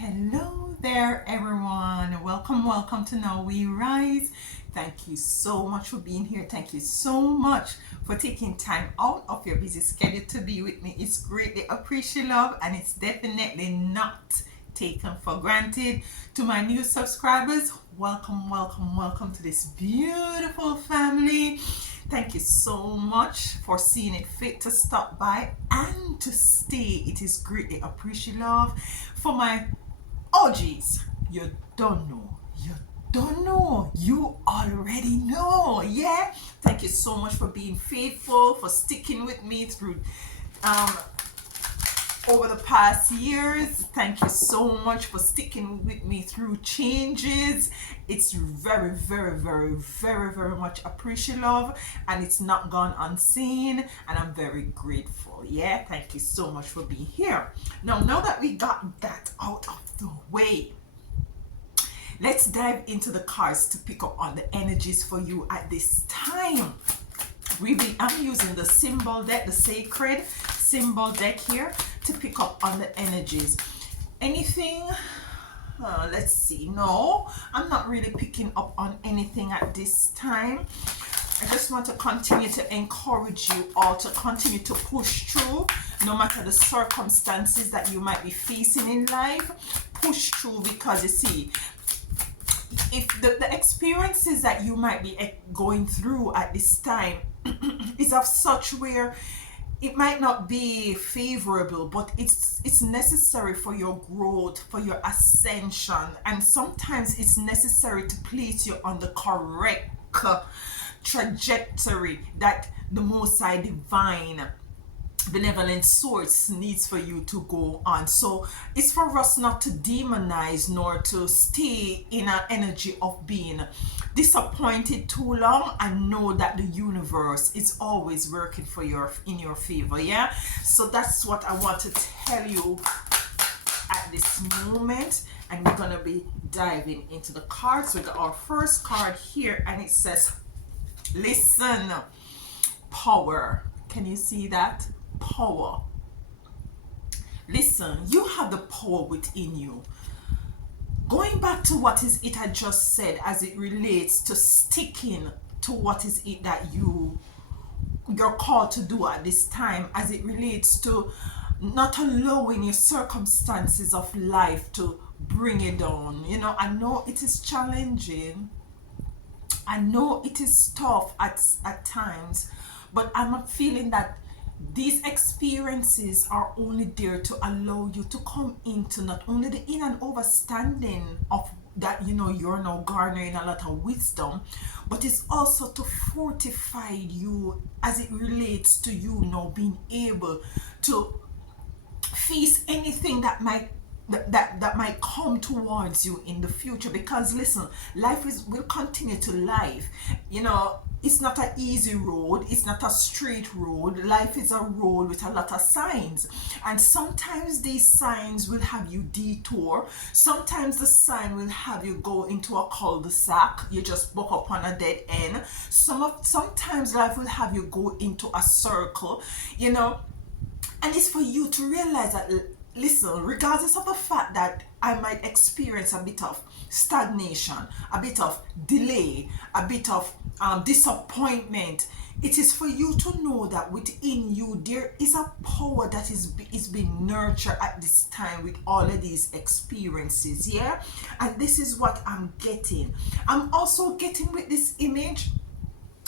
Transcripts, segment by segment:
Hello there, everyone. Welcome to Now We Rise. Thank you so much for being here. Thank you so much for taking time out of your busy schedule to be with me. It's greatly appreciated, love, and it's definitely not taken for granted. To my new subscribers, welcome to this beautiful family. Thank you so much for seeing it fit to stop by and to stay. It is greatly appreciated, love. For my OGs, you don't know. You already know. Yeah. Thank you so much for being faithful, for sticking with me through um over the past years. Thank you so much for sticking with me through changes. It's very much appreciated, love, and it's not gone unseen, and I'm very grateful. Yeah, thank you so much for being here. Now that we got that out of the way, let's dive into the cards to pick up on the energies for you at this time. I'm using the symbol deck, the sacred symbol deck here, to pick up on the energies. Anything? Let's see. No, I'm not really picking up on anything at this time. I just want to continue to encourage you all to continue to push through, no matter the circumstances that you might be facing in life. Push through, because you see, if the experiences that you might be going through at this time is of such where it might not be favorable, but it's necessary for your growth, for your ascension, and sometimes it's necessary to place you on the correct trajectory that the Most High Divine benevolent source needs for you to go on. So it's for us not to demonize nor to stay in an energy of being disappointed too long, and know that the universe is always working for in your favor. Yeah, so that's what I want to tell you at this moment, and we're gonna be diving into the cards. We got our first card here, and it says, listen, power. Can you see that? Power. Listen, you have the power within you. Going back to what is it I just said as it relates to sticking to what is it that you're called to do at this time, as it relates to not allowing your circumstances of life to bring you down. You know, I know it is challenging. I know it is tough at times, but I'm feeling that these experiences are only there to allow you to come into not only the in and overstanding of that, you're now garnering a lot of wisdom, but it's also to fortify you as it relates to you now being able to face anything that might come towards you in the future. Because listen, life will continue to life. It's not an easy road, it's not a straight road. Life is a road with a lot of signs, and sometimes these signs will have you detour. Sometimes the sign will have you go into a cul-de-sac, you just buck up on a dead end. Sometimes life will have you go into a circle, and it's for you to realize that, listen, regardless of the fact that I might experience a bit of stagnation, a bit of delay, a bit of disappointment, it is for you to know that within you there is a power that is being nurtured at this time with all of these experiences. Yeah, and this is what I'm getting. I'm also getting with this image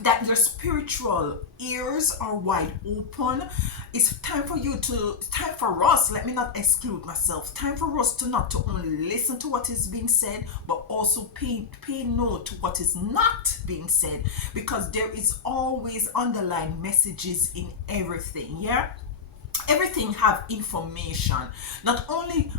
that your spiritual ears are wide open. It's time for us, let me not exclude myself, time for us to not to only listen to what is being said, but also pay note to what is not being said, because there is always underlying messages in everything. Yeah, everything have information, not only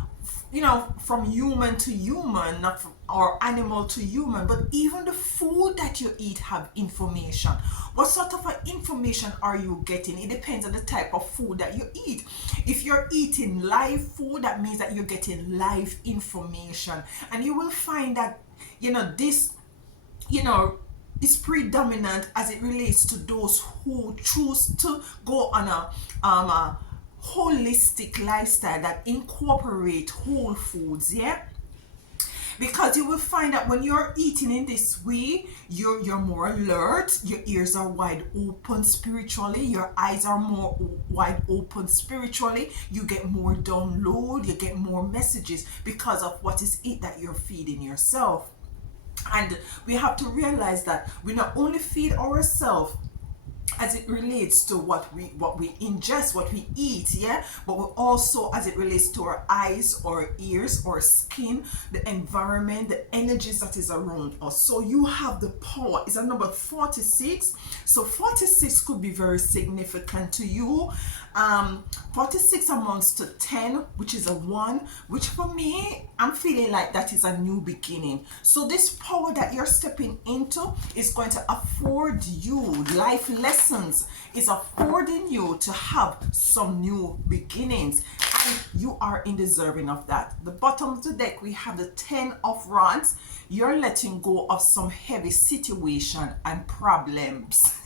from human to human, not from or animal to human, but even the food that you eat have information. What sort of information are you getting? It depends on the type of food that you eat. If you're eating live food, that means that you're getting live information, and you will find that this is predominant as it relates to those who choose to go on a holistic lifestyle that incorporate whole foods, yeah, because you will find that when you're eating in this way, you're more alert, your ears are wide open spiritually, your eyes are more wide open spiritually, you get more download, you get more messages because of what is it that you're feeding yourself. And we have to realize that we not only feed ourselves as it relates to what we ingest, what we eat, yeah, but we also, as it relates to our eyes, our ears, our skin, the environment, the energies that is around us. So you have the power. It's a number 46. So 46 could be very significant to you. 46 amounts to 10, which is a 1, which for me, I'm feeling like that is a new beginning. So this power that you're stepping into is going to afford you life lessons, is affording you to have some new beginnings, and you are in deserving of that. The bottom of the deck, we have the 10 of rods. You're letting go of some heavy situation and problems.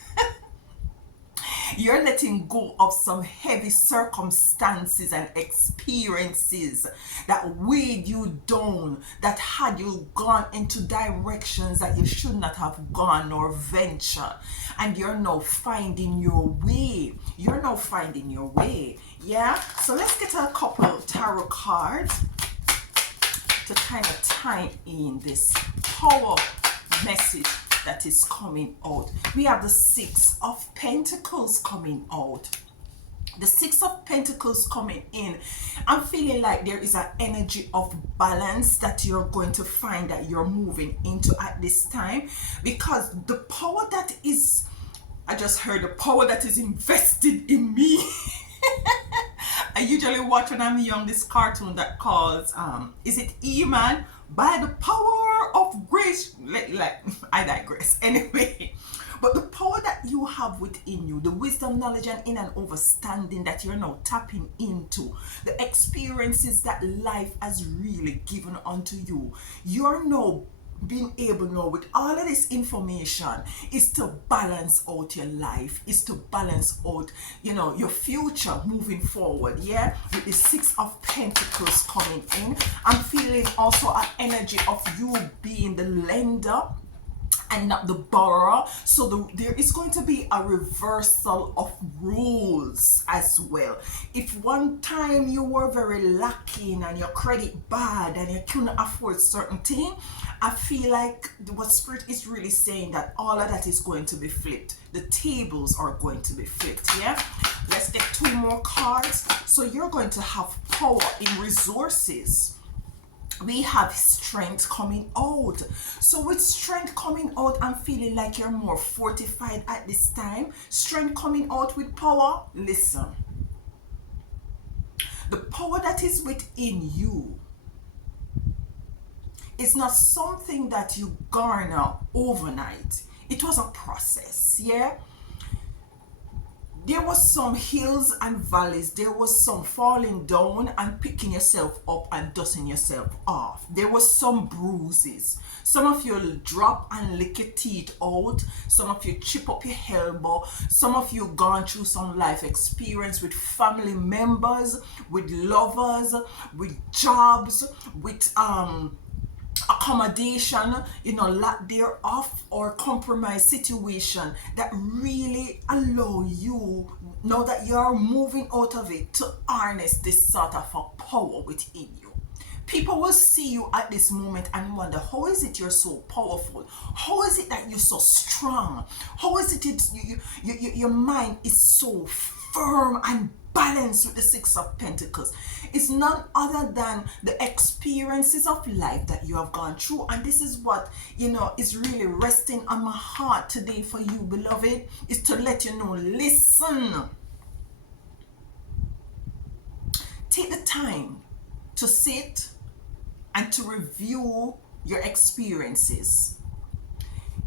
You're letting go of some heavy circumstances and experiences that weighed you down, that had you gone into directions that you should not have gone or venture. And you're now finding your way. You're now finding your way. Yeah? So let's get a couple of tarot cards to kind of tie in this power message that is coming out. We have the 6 of Pentacles coming out. The 6 of Pentacles coming in. I'm feeling like there is an energy of balance that you're going to find that you're moving into at this time, because the power that is, I just heard the power that is invested in me. I usually watch when I'm young this cartoon that calls is it E-Man? By the power of grace. Like I digress. Anyway, but the power that you have within you, the wisdom, knowledge, and inner understanding that you're now tapping into, the experiences that life has really given unto you, you're now being able now with all of this information is to balance out your life, is to balance out, you know, your future moving forward. Yeah, with the 6 of Pentacles coming in, I'm feeling also an energy of you being the lender and not the borrower. So there is going to be a reversal of rules as well. If one time you were very lacking and your credit bad and you couldn't afford certain thing, I feel like what Spirit is really saying that all of that is going to be flipped. The tables are going to be flipped. Yeah, let's get 2 more cards. So you're going to have power in resources. We have strength coming out. So with strength coming out, I'm feeling like you're more fortified at this time. Strength coming out with power. Listen, the power that is within you is not something that you garner overnight. It was a process. Yeah, there was some hills and valleys. There was some falling down and picking yourself up and dusting yourself off. There was some bruises. Some of you drop and lick your teeth out. Some of you chip up your elbow. Some of you gone through some life experience with family members, with lovers, with jobs, with accommodation, you know, lack thereof, or compromise situation that really allow you, now that you're moving out of it, to harness this sort of a power within you. People will see you at this moment and wonder, how is it you're so powerful? How is it that you're so strong? How is it your mind is so firm and balanced with the 6 of Pentacles? It's none other than the experiences of life that you have gone through. And this is what, you know, is really resting on my heart today for you, beloved, is to let you know, listen, take the time to sit and to review your experiences,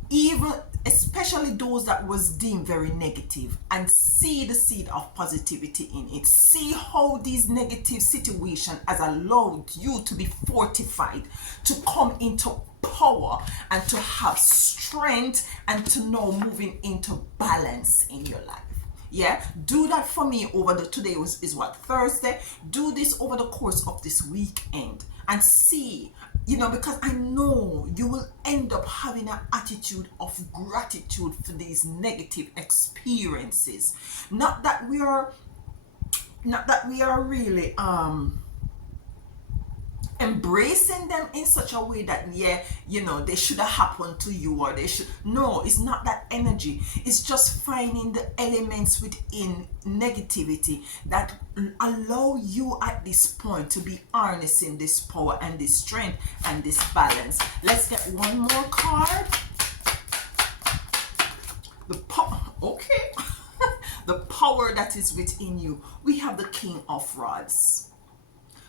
even especially those that was deemed very negative, and see the seed of positivity in it. See how these negative situations has allowed you to be fortified, to come into power and to have strength, and to know moving into balance in your life. Yeah, do that for me over the today is what, Thursday. Do this over the course of this weekend and see, because I know you will end up having an attitude of gratitude for these negative experiences. Not that we are really embracing them in such a way that, yeah, they should have happened to you, or they should. No, it's not that energy. It's just finding the elements within negativity that allow you at this point to be harnessing this power and this strength and this balance. Let's get one more card. Okay. The power that is within you. We have the King of Rods.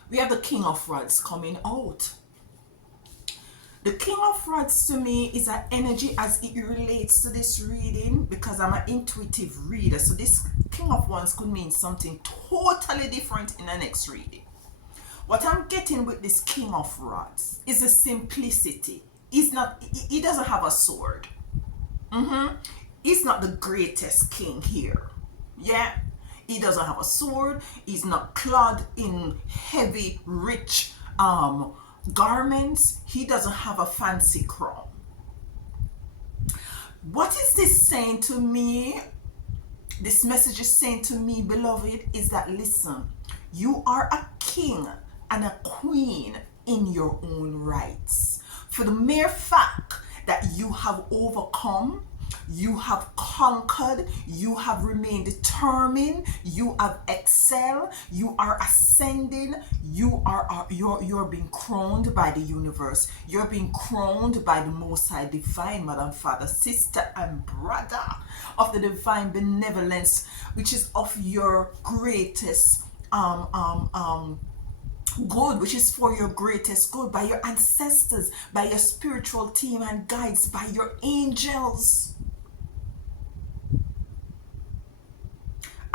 We have the King of Rods coming out. The King of Rods to me is an energy as it relates to this reading, because I'm an intuitive reader. So this King of Wands could mean something totally different in the next reading. What I'm getting with this King of Rods is a simplicity. He doesn't have a sword. He's not the greatest king here. Yeah. He doesn't have a sword. He's not clad in heavy, rich garments. He doesn't have a fancy crown. What is this saying to me? This message is saying to me, beloved, is that, listen, you are a king and a queen in your own rights. For the mere fact that you have overcome, you have conquered, you have remained determined, you have excelled, you are ascending, you're being crowned by the universe, you're being crowned by the Most High Divine Mother and Father, sister and brother of the divine benevolence, which is of your greatest good, which is for your greatest good, by your ancestors, by your spiritual team and guides, by your angels.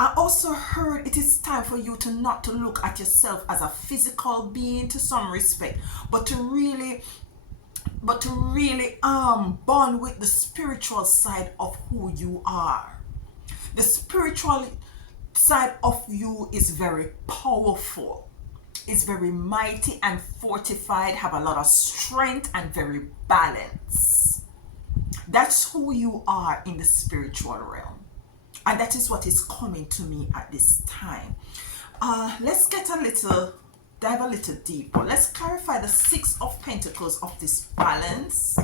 I also heard it is time for you to not to look at yourself as a physical being to some respect, but to really bond with the spiritual side of who you are. The spiritual side of you is very powerful, is very mighty and fortified, have a lot of strength and very balanced. That's who you are in the spiritual realm. And that is what is coming to me at this time. Let's dive a little deeper. Let's clarify the Six of Pentacles of this balance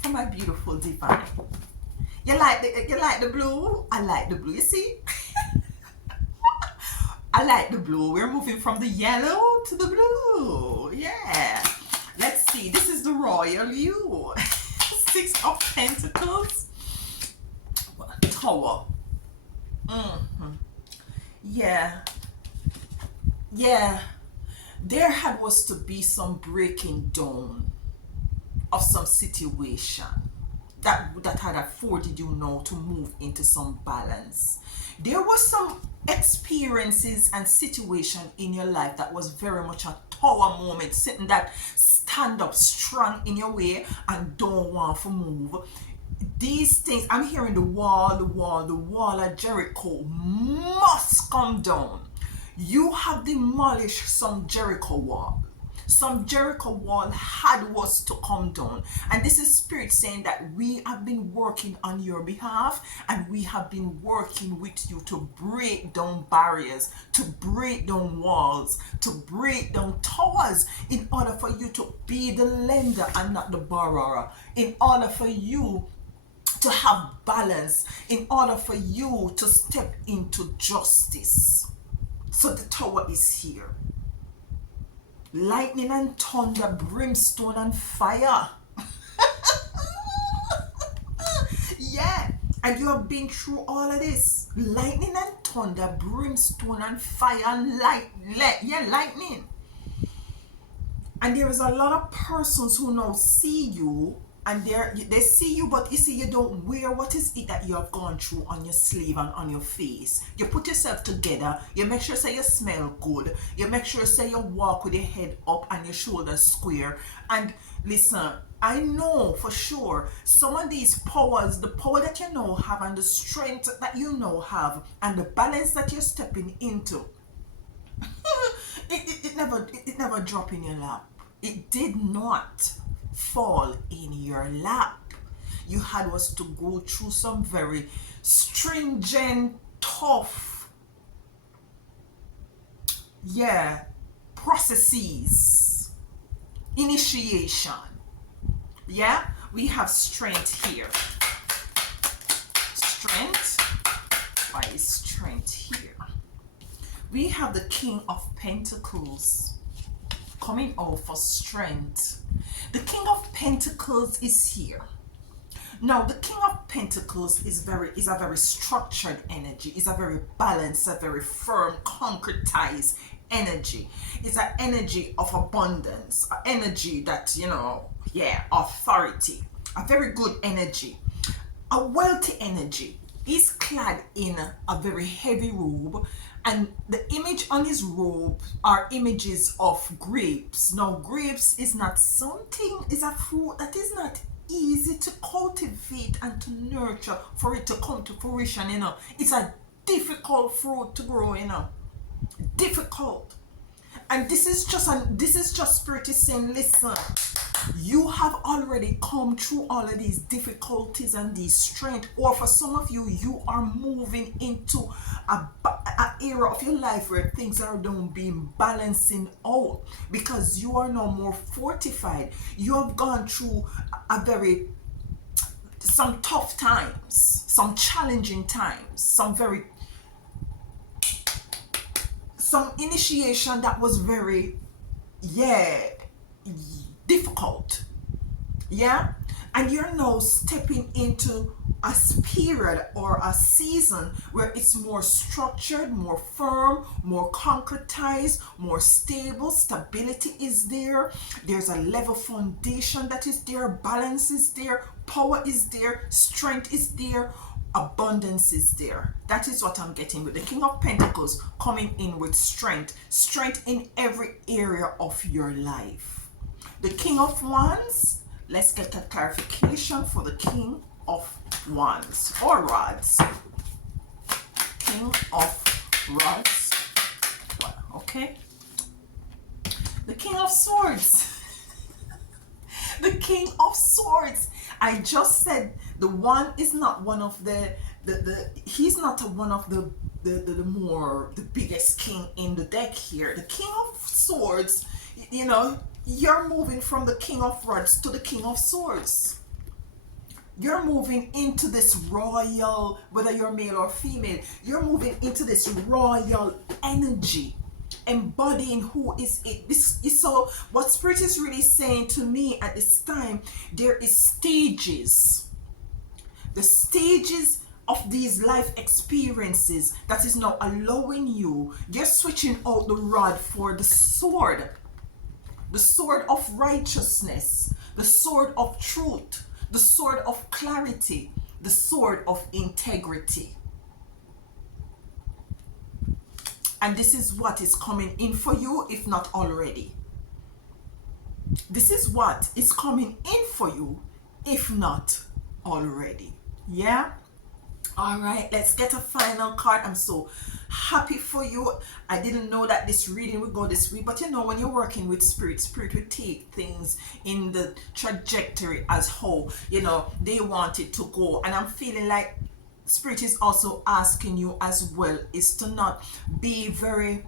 for my beautiful divine. You like the blue? I like the blue. You see? I like the blue. We're moving from the yellow to the blue. Yeah. Let's see. This is the royal you. Six of Pentacles. Tower. Yeah. There was to be some breaking down of some situation that had afforded you now to move into some balance. There was some experiences and situation in your life that was very much a tower moment, sitting that stand up strong in your way and don't want to move. These things, I'm hearing the wall of Jericho must come down. You have demolished some Jericho wall. Some Jericho wall was to come down. And this is Spirit saying that we have been working on your behalf, and we have been working with you to break down barriers, to break down walls, to break down towers, in order for you to be the lender and not the borrower, in order for you to have balance, in order for you to step into justice. So the tower is here. Lightning and thunder, brimstone and fire. Yeah, and you have been through all of this. Lightning and thunder, brimstone and fire and lightning. And there is a lot of persons who now see you and they see you, but you see you don't wear what is it that you have gone through on your sleeve and on your face. You put yourself together, you make sure say you smell good, you make sure say you walk with your head up and your shoulders square. And listen, I know for sure some of these powers, the power that you now have and the strength that you now have and the balance that you're stepping into, it never drop in your lap. It did not fall in your lap. You had was to go through some very stringent, tough, processes, initiation. Yeah, we have strength here. Strength. Why is strength here? We have the King of Pentacles coming out for strength. The King of Pentacles is here. Now, the King of Pentacles is a very structured energy. Is a very balanced, a very firm, concretized energy. It's an energy of abundance, an energy that, authority, a very good energy, a wealthy energy. He's clad in a very heavy robe, and the image on his robe are images of grapes. Now, grapes is not something, is a fruit that is not easy to cultivate and to nurture for it to come to fruition, It's a difficult fruit to grow, Difficult. And this is just Spirit is saying, listen, you have already come through all of these difficulties and these strength, or for some of you, you are moving into a era of your life where things are done being balancing out, because you are now more fortified. You have gone through some tough times, some challenging times, some initiation that was very difficult, and you're now stepping into a period or a season where it's more structured, more firm, more concretized, more stable. Stability is there. There's a level foundation that is there. Balance is there. Power is there. Strength is there. Abundance is there. That is what I'm getting with the King of Pentacles coming in with strength in every area of your life. The King of Wands, let's get a clarification for the King of Wands or Rods. King of Rods. Okay. The King of Swords. The King of Swords. I just said the one is not one of he's not one of the biggest king in the deck here. The King of Swords, you're moving from the King of Rods to the King of Swords. You're moving into this royal, whether you're male or female, you're moving into this royal energy, embodying who is it. This is so what Spirit is really saying to me at this time. There is stages, the stages of these life experiences that is now allowing you're switching out the rod for the sword of righteousness, the sword of truth, the sword of clarity, the sword of integrity. And this is what is coming in for you, if not already. This is what is coming in for you, if not already. Yeah? All right, let's get a final card. I'm so happy for you. I didn't know that this reading would go this way, but when you're working with Spirit will take things in the trajectory as how, they want it to go. And I'm feeling like Spirit is also asking you as well is to not be very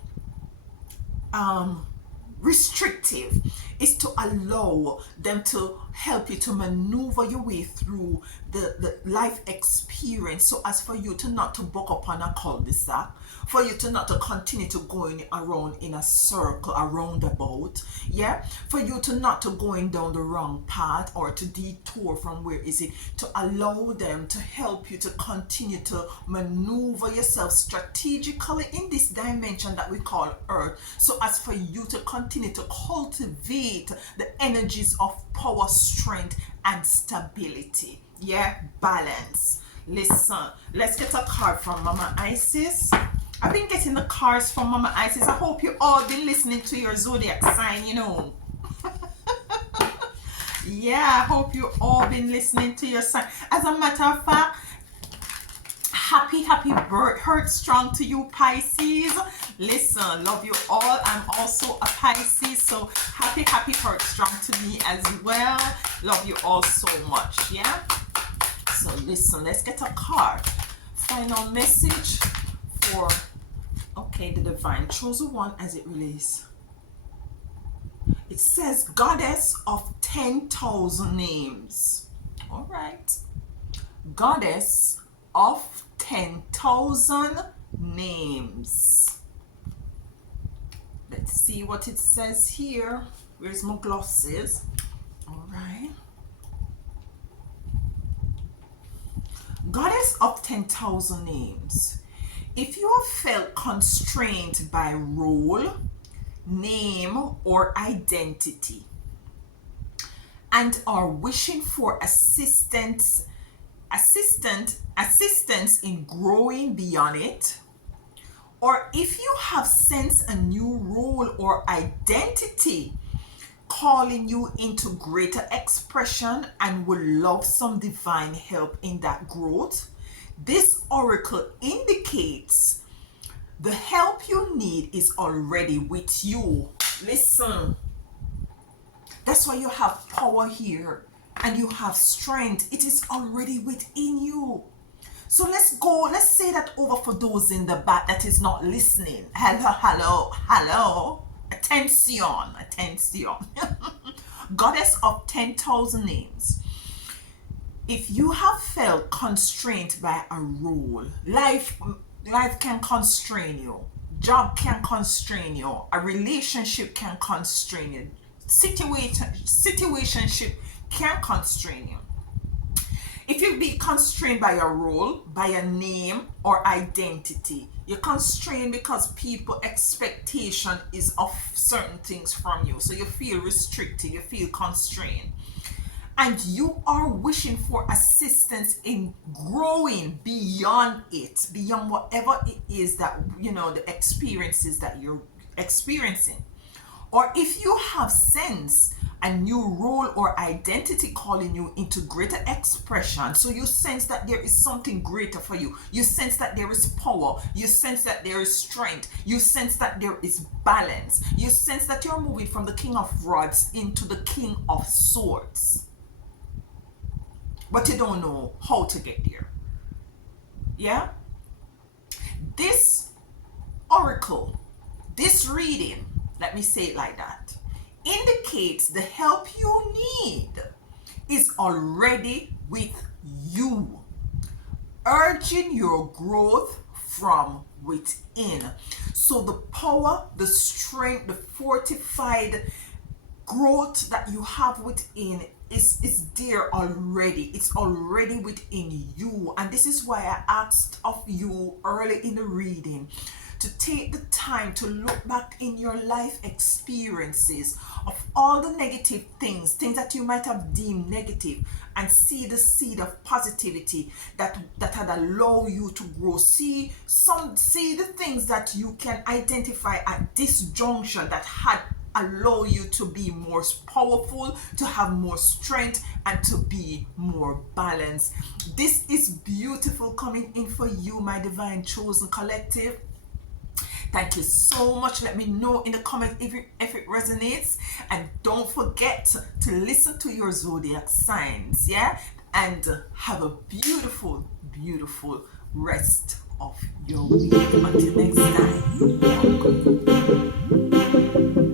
restrictive, is to allow them to help you to maneuver your way through the life experience, so as for you to not to buck up on a cul-de-sac, for you to not to continue to going around in a circle, a roundabout, for you to not to going down the wrong path or to detour from where is it, to allow them to help you to continue to maneuver yourself strategically in this dimension that we call Earth, so as for you to continue continue to cultivate the energies of power, strength, and stability. Yeah, balance. Listen, let's get a card from Mama Isis. I've been getting the cards from Mama Isis. I hope you all been listening to your zodiac sign, you know. Yeah, I hope you all been listening to your sign. As a matter of fact, happy birth, heart strong to you, Pisces. Listen, love you all. I'm also a Pisces, so happy heart strong to me as well. Love you all so much. Yeah. So listen, let's get a card. Final message for the divine chosen one as it relates. It says goddess of 10,000 names. All right. Goddess of 10,000 names. Let's see what it says here. Where's my glosses? All right. Goddess of 10,000 names. If you have felt constrained by role, name, or identity, and are wishing for assistance in growing beyond it, or if you have sensed a new role or identity calling you into greater expression and would love some divine help in that growth, this oracle indicates the help you need is already with you. Listen, that's why you have power here and you have strength. It is already within you. So let's say that over for those in the back that is not listening. Hello. Attention. Goddess of 10,000 names. If you have felt constrained by a role, life can constrain you. Job can constrain you. A relationship can constrain you. Situationship can constrain you. If you be constrained by a role, by a name or identity, you're constrained because people expectation is of certain things from you. So you feel restricted, you feel constrained. And you are wishing for assistance in growing beyond it, beyond whatever it is that, the experiences that you're experiencing. Or if you have sensed a new role or identity calling you into greater expression, so you sense that there is something greater for you. You sense that there is power. You sense that there is strength. You sense that there is balance. You sense that you're moving from the King of Rods into the King of Swords. But you don't know how to get there. Yeah? This oracle, this reading, let me say it like that, indicates the help you need is already with you, urging your growth from within. So the power, the strength, the fortified growth that you have within is there already. It's already within you. And this is why I asked of you early in the reading to take the time to look back in your life experiences of all the negative things that you might have deemed negative, and see the seed of positivity that had allowed you to grow. See the things that you can identify at this junction that had allow you to be more powerful, to have more strength, and to be more balanced. This is beautiful coming in for you, my divine chosen collective. Thank you so much. Let me know in the comments if it resonates, and don't forget to listen to your zodiac signs, yeah, and have a beautiful rest of your week. Until next time, welcome.